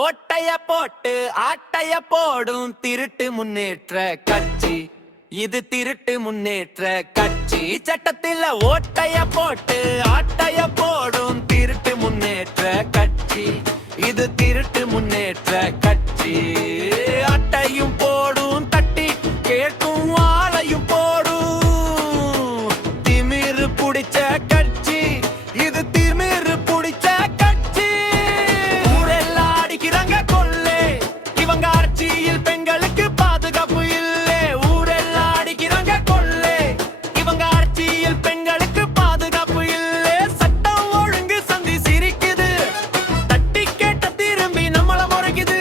ஓட்டைய போட்டு ஆட்டைய போடும் திருட்டு முன்னேற்ற கட்சி. இது திருட்டு முன்னேற்ற கட்சி. சட்டத்தில் ஓட்டைய போட்டு ஆட்டைய போடும் திருட்டு முன்னேற்ற கட்சி. இது திருட்டு முன்னேற்ற கட்சி. அட்டையும் போடும் தட்டி கேட்கும் ஆளையும் போடும் திமிரு புடிச்ச கட்சி. இது திமிரு புடிச்ச கட்சி. ஊரெல்லாம் அடிக்கிறாங்க கொள்ளை, இவங்க ஆட்சியில் பெண்களுக்கு பாதுகாப்பு இல்லை. ஊரெல்லாம் அடிக்கிறாங்க கொள்ளை, இவங்க ஆட்சியில் பெண்களுக்கு பாதுகாப்பு இல்லை. சட்டம் ஒழுங்கு சந்தி சிரிக்குது, தட்டி கேட்ட திரும்பி நம்மள முறைக்குது.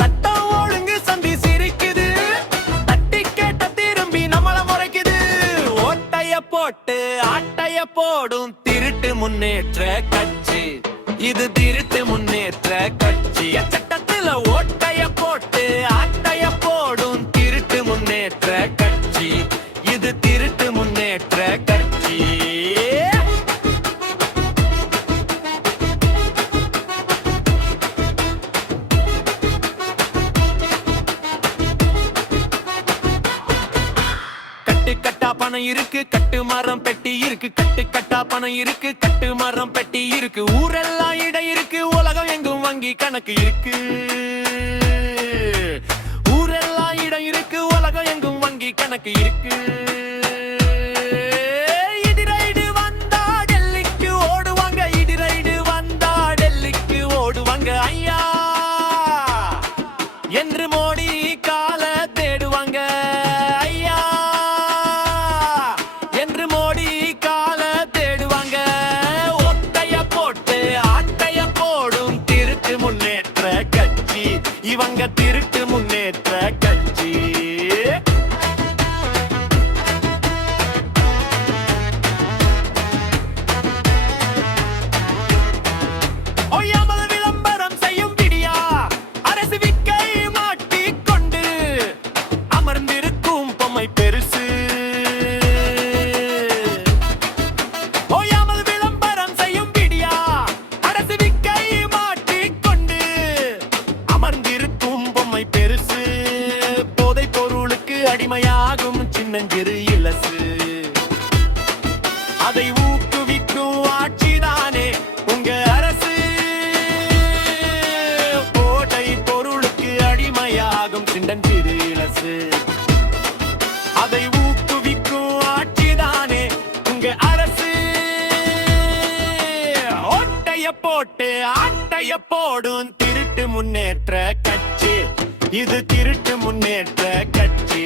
சட்டம் ஒழுங்கு சந்தி சிரிக்குது, தட்டி கேட்ட திரும்பி நம்மள முறைக்குது. ஓட்டைய போட்டு ஆட்டைய போடும் திருட்டு முன்னேற்ற கட்சி. இது திருட்டு முன்னேற்ற கட்சி. சட்டத்தில் ஓட்டைய போட்டு ஆட்டைய போடும் திருட்டு முன்னேற்ற கட்சி. இது திருட்டு முன்னேற்ற கட்சி. கட்டா பணம் இருக்கு, கட்டு மரம் பெட்டி இருக்கு. கட்டா பணம் இருக்கு, கட்டு மரம் பெட்டி இருக்கு. ஊரெல்லாம் இடம் இருக்கு, உலகம் எங்கும் வங்கி கணக்கு இருக்கு. ஊரெல்லாம் இடம் இருக்கு, உலகம் எங்கும் வங்கி கணக்கு இருக்கு. இடிரைடு வந்தா டெல்லிக்கு ஓடுவாங்க, இடிரைடு வந்தா டெல்லிக்கு ஓடுவாங்க. ஐயா என்று மோடி கால தேடுவாங்க. ஐயா என்று மோடி கால தேடுவாங்க. ஒட்டைய போட்டு ஆட்டைய போடும் திருட்டு முன்னேற்ற கட்சி. இவங்க திருட்டு முன்னேற்ற கட்சி. ஒய்யாமல் விளம்பரம் செய்யும் விடியா அரசு விக்கை மாட்டிக்கொண்டு அமர்ந்திருக்கும் பொம்மை பெருசு. ஓயாமல் விளம்பரம் செய்யும் விடியா அரசு விக்கை மாட்டிக்கொண்டு அமர்ந்திருக்கும் பொம்மை பெருசு. போதை பொருளுக்கு அடிமையாகும் சின்னஞ்சிறு இலசு. அதை ஊக்குவிக்கும் ஆட்சிதானே உங்க அரசு. போதை பொருளுக்கு அடிமையாகும் சின்னஞ்சிறு இலசு. அதை ஊக்குவிக்கும் ஆட்சிதானே உங்க அரசு. ஓட்டைய போட்டு ஆட்டைய போடும் திருட்டு முன்னேற்ற கட்சி. இது திருட்டு முன்னேற்ற கட்சி.